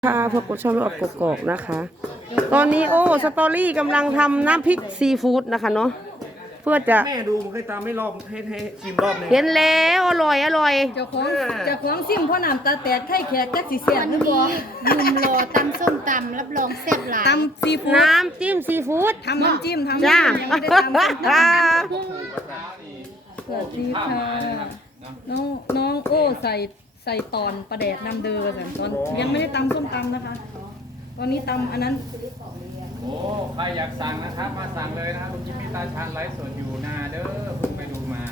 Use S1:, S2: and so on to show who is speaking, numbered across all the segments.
S1: ค่ะพวกกดช่องรอดกกอกนะคะ ตอนนี้โอ้สตอรี่กำลังทำน้ำพริกซีฟู้ดนะคะเนาะเพื่อจะ
S2: แม่ดูผมเคยตามให้รอบให้ชิมรอบนึง
S1: เห็นแล้วอร่อยอร่อย
S3: เจ้าของซิมพ่อน้ำตาแตกไข่แขกจักสิเสียบหรือบ่
S4: หนุ่มรอตำส้มตำรับรองแซ่บหลาย
S3: ตำซีฟู้ด
S1: น้ำจิ้มซีฟู้ด
S3: ทำน้ำจิ้มทำ
S1: จ้า
S3: ยังไม่ได้ตำสวัสดีค่ะน้องโอ้ใส่ตอนประแดดนำเดือสันตอนยังไม่ได้ตำส้มตำนะคะ ตอนนี้ตำอันนั้น
S5: โอ้ใครอยากสั่งนะครับมาสั่งเลยนะครับลุงจิมมี่ตาชานไลฟ์สดอยู่นาเด้อเพิ่งไปดูมา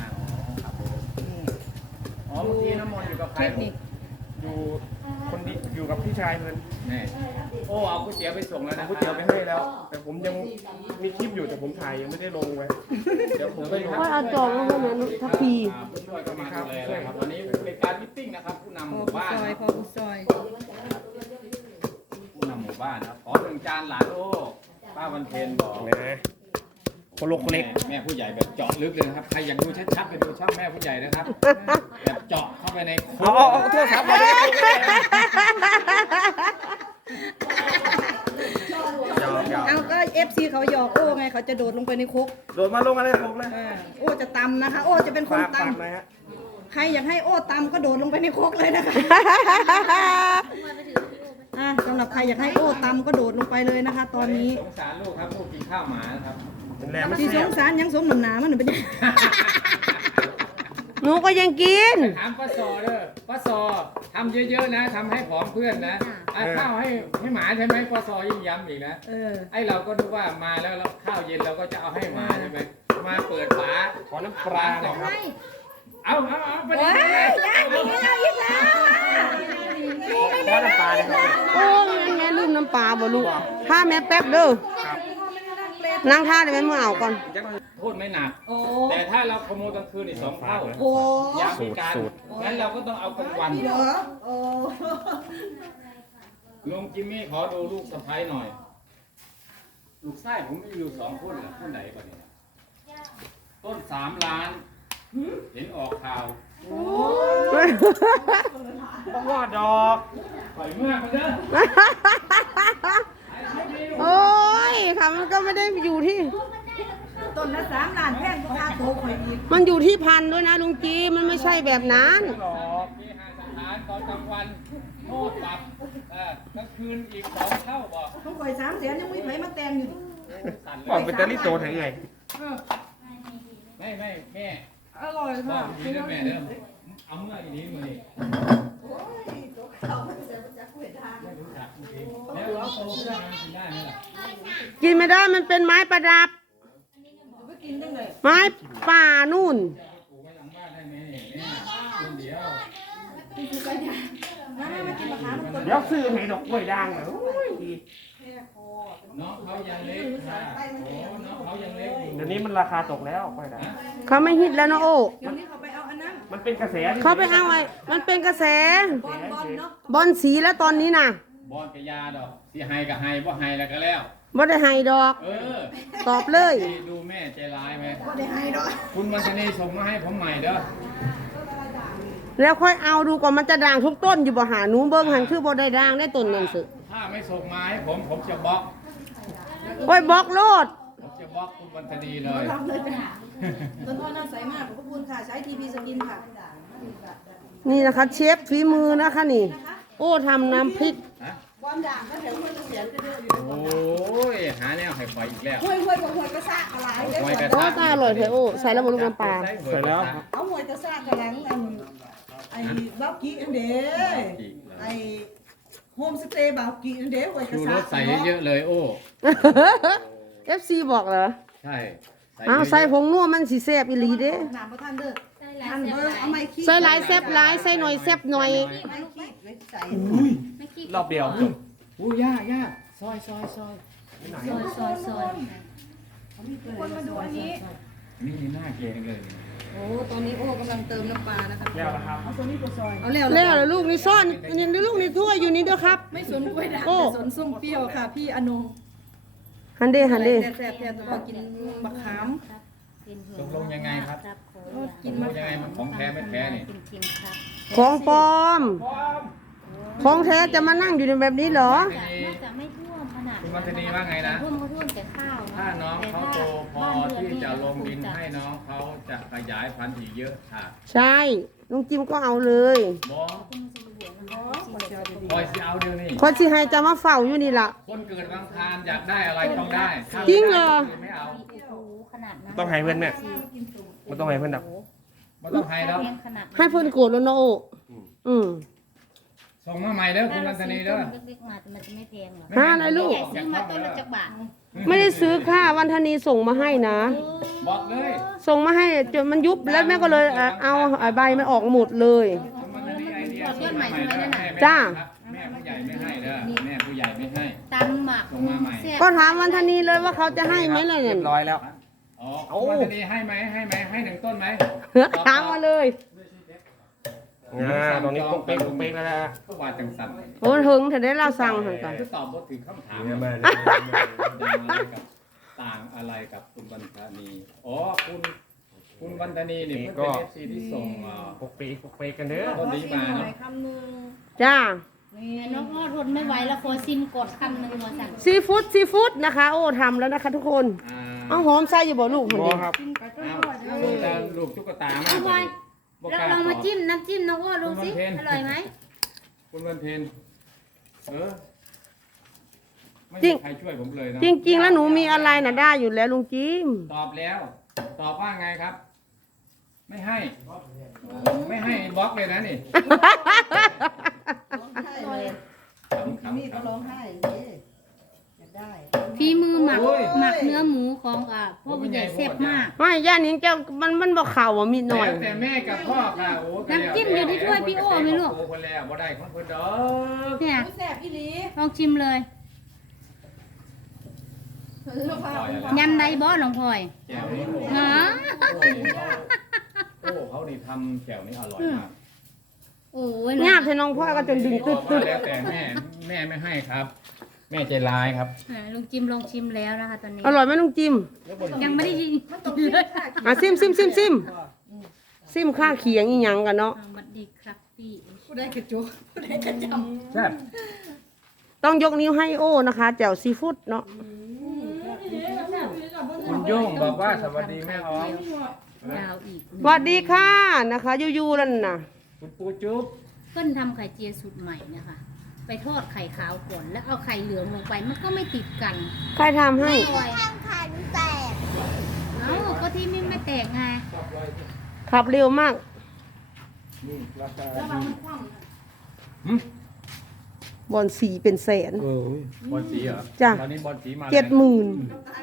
S5: อ๋อเมื่อกี้น้ำมนต์อยู่กับใคร
S3: เทคนิค
S2: อยู่คนนี้อยู่กับพี่ชายเพื่อน
S5: นี่โอ้เอาก๋วยเตี๋ยวไปส่งแล้วนะ
S2: ก๋วยเตี๋ยวไปให้แล้ว แต่ผมยังมีคลิปอยู่แต่ผมถ่ายยังไม่ได้ลงไว้เดี๋ยวผมไปดู
S1: ว่าเอาจองแล้วนะทัพพี
S5: ผู้ช่วยก็มาดูแลเลยครับวันนี้เป็นการมิทติ้งนะครับผู้นำห
S3: พอ
S5: มู่
S3: ผู้
S5: บ้าน
S3: ซอยพอผู้ซอย
S5: ผู้นำหมู่บ้านนะครับขอ1 จานหลานโอ้ป้าวันเพ็ญบอก
S2: นะคนลกคนเล็ก
S5: แม่ผู้ใหญ่แบบเจาะลึกเลยนะครับใครอยากดูชัดๆไปดูช่องแม่ผู้ใหญ่นะครับแบบเจาะเข้าไปในโค
S2: เอาโทษครับเราไม่ได้ลงเลยยาว
S3: เอาก็เอฟซีเขาหยอกโอ้ไงเขาจะโดดลงไปในคุก
S2: โดดมาลงอะไรผมเลย
S3: โอ้จะตำนะคะ โอ้จะเป็นคน
S2: ฝาก
S3: ต
S2: หน่อยฮะ
S3: ำใครอยากให้โอ้ตำก็โดดลงไปในคุกเลยนะคะสำหรับใครอยากให้โอ้ตำก็โดดลงไปเลยนะคะ ตอนนี้
S5: สงสารลูกครับลูกกินข้าวหมานะครับ
S2: เป็นแรงไม่
S3: ที่ส
S2: เสีย
S3: งสารยังสมหนำหนามันเป็นยัง
S1: หนูก็ยังกิน
S5: ถามป้าซอเด้อป้าซอทำเยอะๆนะทำให้ผอมเพื่อนนะเอาข้าวให้หมาใช่ไหมป้าซอยิ่งย้ำอีกนะ ไอเราก็นึกว่ามาแล้วข้าวเย็นเราก็จะเอาให้หมาใช่ไหมมาเปิดฝา
S2: ขอน้ำปลาหน่อยครับ
S5: เอาไปดิ
S2: ขอน้ำปลาเลยครับ
S1: โอ้แม่ลืมน้ำปลาบ่ลูกถ้าแม่แป๊บเด้อนั่งท่าได้ไหมเมื่อเอาก่อน
S5: โทษไม่หนัก
S3: โอ้
S5: แต่ถ้าเราขโมยกลางคืนอีก2 เท่า
S3: โอ้
S5: ยามพิการงั้นเราก็ต้องเอากลางวัน
S3: เหรอโอ้
S5: ลุงจิมมี่ขอดูลูกสะใภ้หน่อย ลูกไส้ผมมีอยู่2 คนเหรอคนไหนก่อนเนี่ยต้น3 ล้าน เห็นออกข่าว
S2: ต้องว่าดอก
S5: ปล่อยเมื่อมาเด้อ
S1: โอ้ยค่ะมันก็ไม่ได้อยู่ที่
S3: ต้นละ3 ล้านแพงก็ค่าโตข่อยอีก
S1: มันอยู่ที่พันด้วยนะลุงจีมันไม่ใช่แบบนั้น
S2: ดอก
S5: มีหาสถานตอนกลางวันโทษปรับกลางคืนอีก2 เท่าบอก
S3: ต้องข่อย3 แสนยังไม่ไผมาแต่งอยู่ดิ
S5: สั่นเล
S2: บอก
S5: ย
S2: เป็นตาลิโตแทงไง
S5: ไม่แม่
S3: อร่อย
S5: บอ
S3: ค่ะ
S5: กอย่างนี้ด้วยแม่เด้อเอาเมื่ออีนี้มาดิไม่รู้จักจริงๆแล้วเราโตขึ้นมากินได้ไหมล่ะ
S1: กินไม่ได้มันเป็นไม้ประดับ
S3: ไปกินได้เลย
S1: ไม้ป่านู่น
S5: ปลูกไว้หลังบ้านได้ไหมเนี่ยคนเดียว
S3: มากินมะขามต้น
S2: เดี๋ยวซื้อให้ดอกกล้วยด่างนะโอ้ย
S5: น้องเขายังเล็กค่ะโอ้น้องเขายังเล็กอยู่
S2: เดี๋ยวนี้มันราคาตกแล้วกล้วยด่าง
S1: เขาไม่ฮิตแล้วนะโอ้
S3: เดี๋ยวนี้เขาไปเอาอันนั้น
S2: มันเป็นกระแส
S1: เขาไปเอาไว้มันเป็นกระแส
S3: บอลเนาะ
S1: บอลสีแล้วตอนนี้น่ะ
S5: บอลกับยาดอกสิไฮกับไฮบ่ไฮแล้วก็แล้ว
S1: บ่ได้ให้ดอก
S5: เออ
S1: ตอบเลย
S5: นี่ดูแม่ใจร้ายไหม
S3: ก็ได้ให้ด้วย
S5: คุณวันชนีส่งมาให้ผมใหม่เด้อ
S1: แล้วค่อยเอาดูก่อนมันจะด่างทุกต้นอยู่บ่หาหนูเบิ่งหันคือบ่ได้ด่างได้ต้นนั่นสิ
S5: ถ้าไม่ส่งมาให้ผมจะบล็อก
S1: โอ้ยบล็อกโลด
S5: ผมจะบล็อกคุณวันชนีเลย
S3: รับเลยจ้ะต้นอ้อน้ำใสมากขอบคุณค่ะใช้ทีพีสกินค่ะ
S1: นี่นะคะเชฟฝีมือนะคะนี่ โอ้ทำน้ำพริก
S5: ฮะ
S3: ความด่างก็แถวเพื่อนเสียงเยอะอยู่
S5: โอ้ยหาแนวให้ไฟอีกแล้ว
S3: ห้วยกระซากอะไร
S5: ไฟกระ
S1: โอ้ตาอร่อยเถอะโอ้ใส่แล้วบ่ลูกน้ำปลา
S2: ใส่แล้วครับ
S3: เอาห้วยกระซากกระหลังไอ้บ้ากี้อันเด้ไอ้โฮมสเตย์บ้ากี้อันเด้ห้วยกระ
S5: ชู
S3: ซาร ก
S5: สใส่เยอะๆเลยโอ้
S1: FC บอกเหรอ
S5: ใช่
S1: อ้าวใส่ผงนัวมันสิแซ่บอีหลีเด้
S3: น้ำประทานเด้อท่านเบิ่งเอาไม้ขี้
S1: ใส่หลายแซ่บหลายใส่หน่อยแซ่บหน่อย
S3: ไม้ขี้ไว้ใส่
S4: ไม่ขี้
S2: รอบเดียวจบ
S5: อู้ย่าซอย
S4: ซอย
S3: คนมาดูอันนี้
S5: นี่หน้าเกงเลย
S3: โอ้ตอนนี้โอ้กำลังเติมน้ำปลานะคะ
S2: แล้วนะครับ
S3: เอาตัวนี้ตัวซอยเอาแล้ว
S1: แล้วเหรอลูกนี่ซ่อนนี่ลูกนี่ถ้วยอยู่นี่เด้อครับ
S3: ไม่สนกล้วยด่าง
S1: โอ้
S3: แต่สนส้มเปรี้ยวค่ะพี่อนง
S1: หันเด้หันเด้
S3: แซ่บๆแซ่บก็กินมะขาม
S5: ตกลงยังไงครับ
S3: กิน
S5: ตกล
S3: มะ
S5: งยังไงมันของแท้ไม่แท้นี่
S4: จริงๆครับ
S1: ของปลอม
S3: ม
S1: ของแท้จะมานั่งอยู่ในแบบนี้เหรอ
S4: น่าจะไม่ท่วมขนาด
S5: คุณวัฒนีว่าไงนะ
S4: ท่วมก็ท่วมแต่ข้าวนะ
S5: ถ้าน้องเขาโตพอ
S4: บ้านเรือน
S5: ที่
S4: นี่
S5: จะลงดินให้น้องเขาจะขยายพันธุ์อีกเยอะค่ะ
S1: ใช่ลุงจิมก็เอาเลย
S5: บอคอยสิเอาเดี๋ยวนี้
S1: คนสิให้จะมาเฝ้าอยู่นี่ล่ะ
S5: คนเกิดบางคานอยากได้อะไรต้องได้ถ้า
S1: จริงเหรอ
S5: ไม่เอา
S4: โอ้โหขนาดนั้น
S2: ต้องให้เพื่อนแม่มันต้องให้เพื่อนดับ
S5: ไม่ต้องให้แล้ว
S4: แพงขนาดนั้น
S1: ให้เพิ่นโกรธแล้วเนาะโอ้อืม
S5: ส่งมาใหม่เด้อคุณวัฒนีเด้อ
S4: ต้นเล็กๆมาแต่มันจะไม่แพงหรอ
S1: หาอะไรลูก
S4: ใหญ่ซื้อมาต้นละจักบาท
S1: ไม่ได้ซื้อค่ะวันธนีส่งมาให้นะ
S5: บอกเลย
S1: ส่งมาให้จนมันยุบแล้วแม่ก็เลยเอาใบมันออกหมดเลย
S5: คุณวัฒนีไอเดีย
S4: ยอดใหม่ใช่ไหมนั่นน่ะ
S1: จ้า
S5: แม่ผู้ใหญ่ไม่ให้เด้อแม่ผู้ใหญ่ไม่ให้
S4: ตำหมัก
S5: ส่งมาใหม่
S4: แซ่บ
S1: ก็ถามวันธนีเลยว่าเขาจะให้ไหมล่ะเนี่ย
S2: เรียบร้อยแล้ว
S5: อ๋อคุณวัฒนีให้ไหมให้ไหมให้หนึ่งต้นไหม
S1: ถามมาเลย
S2: ตอนนี้ปุ๊กเป๊กปุ๊กเป๊กแล้วนะ
S5: ก็ว่าจังสัน
S1: โอ้ถึงถึงได้เราสั่งเหมือนกัน
S5: คือตอบว่าถึงคำถาม
S2: เนี่ย
S5: มั
S2: มาน
S5: ต่างอะไรกับคุณวันธนีอ๋อคุณวันธนีนี่เพิ่งเป็น FC ที่ส่ง
S2: ปุ๊กเป๊กกันเด้อ
S5: ต้นนี้มาเนาะ
S1: จ้า
S4: เนี่ยน้องอ้อทนไม่ไหวแล้วขอซิมกดคำหนึ่งมาสั่ง
S1: ซีฟู้ดนะคะ โอ้ทำแล้วนะคะทุกคน เอาหอมใส่อยู่บ่ลูกคน
S2: บอ
S1: นี้
S2: ครับ
S5: เอาลูกตุ๊กตามาก
S4: น้องพลอย
S5: บอก
S4: เรา
S5: กล้
S4: ลองมาจิ้มน้ำจิ้มน้องอ้อดูสิ
S5: คุณวันเพ็ญ
S4: อร่อยไหม
S5: คุณวันเพ็ญไม่มีใครช่วยผมเลยนะ
S1: จริง ๆ แล้วหนูมีอะไรน่ะได้อยู่แล้วลุงจิม
S5: ตอบแล้ว ตอบว่าไงครับ ไม่ให้ ไม่ให้บล็อกเลยนะนี่นี่ก็ร้องไห้
S4: ฝีมือหมักเนื้อหมูของพ่อผู้ใหญ่แซ่บมาก
S1: ไม่ย่านิงเจ้ามันบอกข่าวว่ามีหน่อย
S5: แล้วแต่แม่กับพ่อค่ะโอ้
S4: น้ำจิ้มอยู่ที่ถ้วยพี่โอ้ไหมลูก
S5: โอ้คนแล้วบ่ได้ของคนดอก
S4: เนี่ยลองชิมเลยยำไดบอสน้องพลอย
S5: แจ่วนี้โอ้
S4: เนาะ
S5: โอ้เขานี่ทำแจ่วนี้อร่อยมาก
S4: โอ้ย
S1: งาบใส่น้องพ่อก็จนดึง
S5: บ
S1: ตึ๊
S5: อ
S1: ด
S5: กว่าแล้วแต่แม่ไม่ให้ครับ แม่ใจร้ายครับ
S4: ลุงจิมลองชิมแล้วนะคะตอนนี้
S1: อร่อยไหมลุงจิม
S4: ยังไม่ได้ยินเลย
S1: ซิมข้าเขียงอีหยังกันเนาะ
S4: สวัสดีครับพี่
S5: ใช่
S1: ต้องยกนิ้วให้โอ้นะคะแจ่วซีฟู้ดเนาะ
S5: คุณโย่งบอกว่าสวัสดีแม่ออม
S4: ยาวอีก
S1: สวัสดีค่ะนะคะยูๆแล้วน่ะ
S5: คุณปูจุ๊บ
S4: เปิ้ลทำไข่เจียวสูตรใหม่นะคะไปทอดไข่ขาวก่อนแล้วเอาไข่เหลืองลงไปมันก็ไม่ติดกัน
S1: ใครทำให้
S4: อร่อยเอ้าก็ที่ไม่แตกไง
S1: ขับเร็วมาก บอลสีเป็นแสน
S5: บอลสีเหรอ
S1: จ้ะ
S5: ตอนนี้บอลสีมา
S1: 70,000
S4: โอ้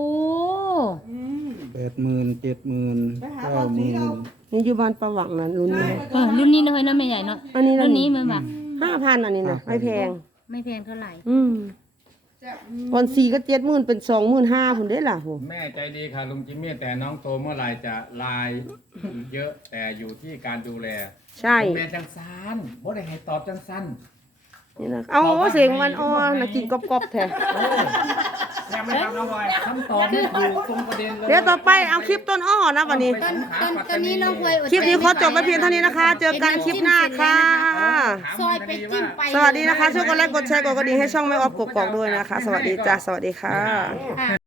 S6: 80,000 90,000
S1: นี่อยู่บ้านประหวังนะรุ่นนี้
S4: รุ่นนี้เลยนะไม่ใหญ่เนาะ
S1: อันนี้
S4: รุ่นนี้มันแบบ
S1: 5,000อันนี้นะไม่แพง
S4: ไม่แพงเท่าไหร่
S1: บอลสีก็70,000เป็น25,000พุ่นเด้ล่ะโห
S5: แม่ใจดีค่ะลุงจิมมี่แต่น้องโตเมื่อไหร่จะลายเยอะแต่อยู่ที่การดูแล
S1: ใช่
S5: แม่จังซันบ่ได้ให้ตอบจังซัน
S1: นี่นะเอาเสียงมันอ้อนะกินกรอบๆแท้
S5: ยังไม่ทำน้องบอยคำตอบไม่ถูกตรงประเด็นเลย
S1: เดี๋ยวต่อไปเอาคลิปต้นอ้อนะวันนี้
S4: ตอนนี้น้องพลอยอด
S1: คลิปนี้ขอจบไปเพียงเท่านี้นะคะ เจอกันคลิปหน้าค่ะ
S4: ซอยไปจิ้มไป
S1: สวัสดีนะคะ ช่วยกดไลค์กดแชร์กดกระดิ่งให้ช่องแม่ออฟกกอกด้วยนะคะ สวัสดีจ้าสวัสดีค่ะ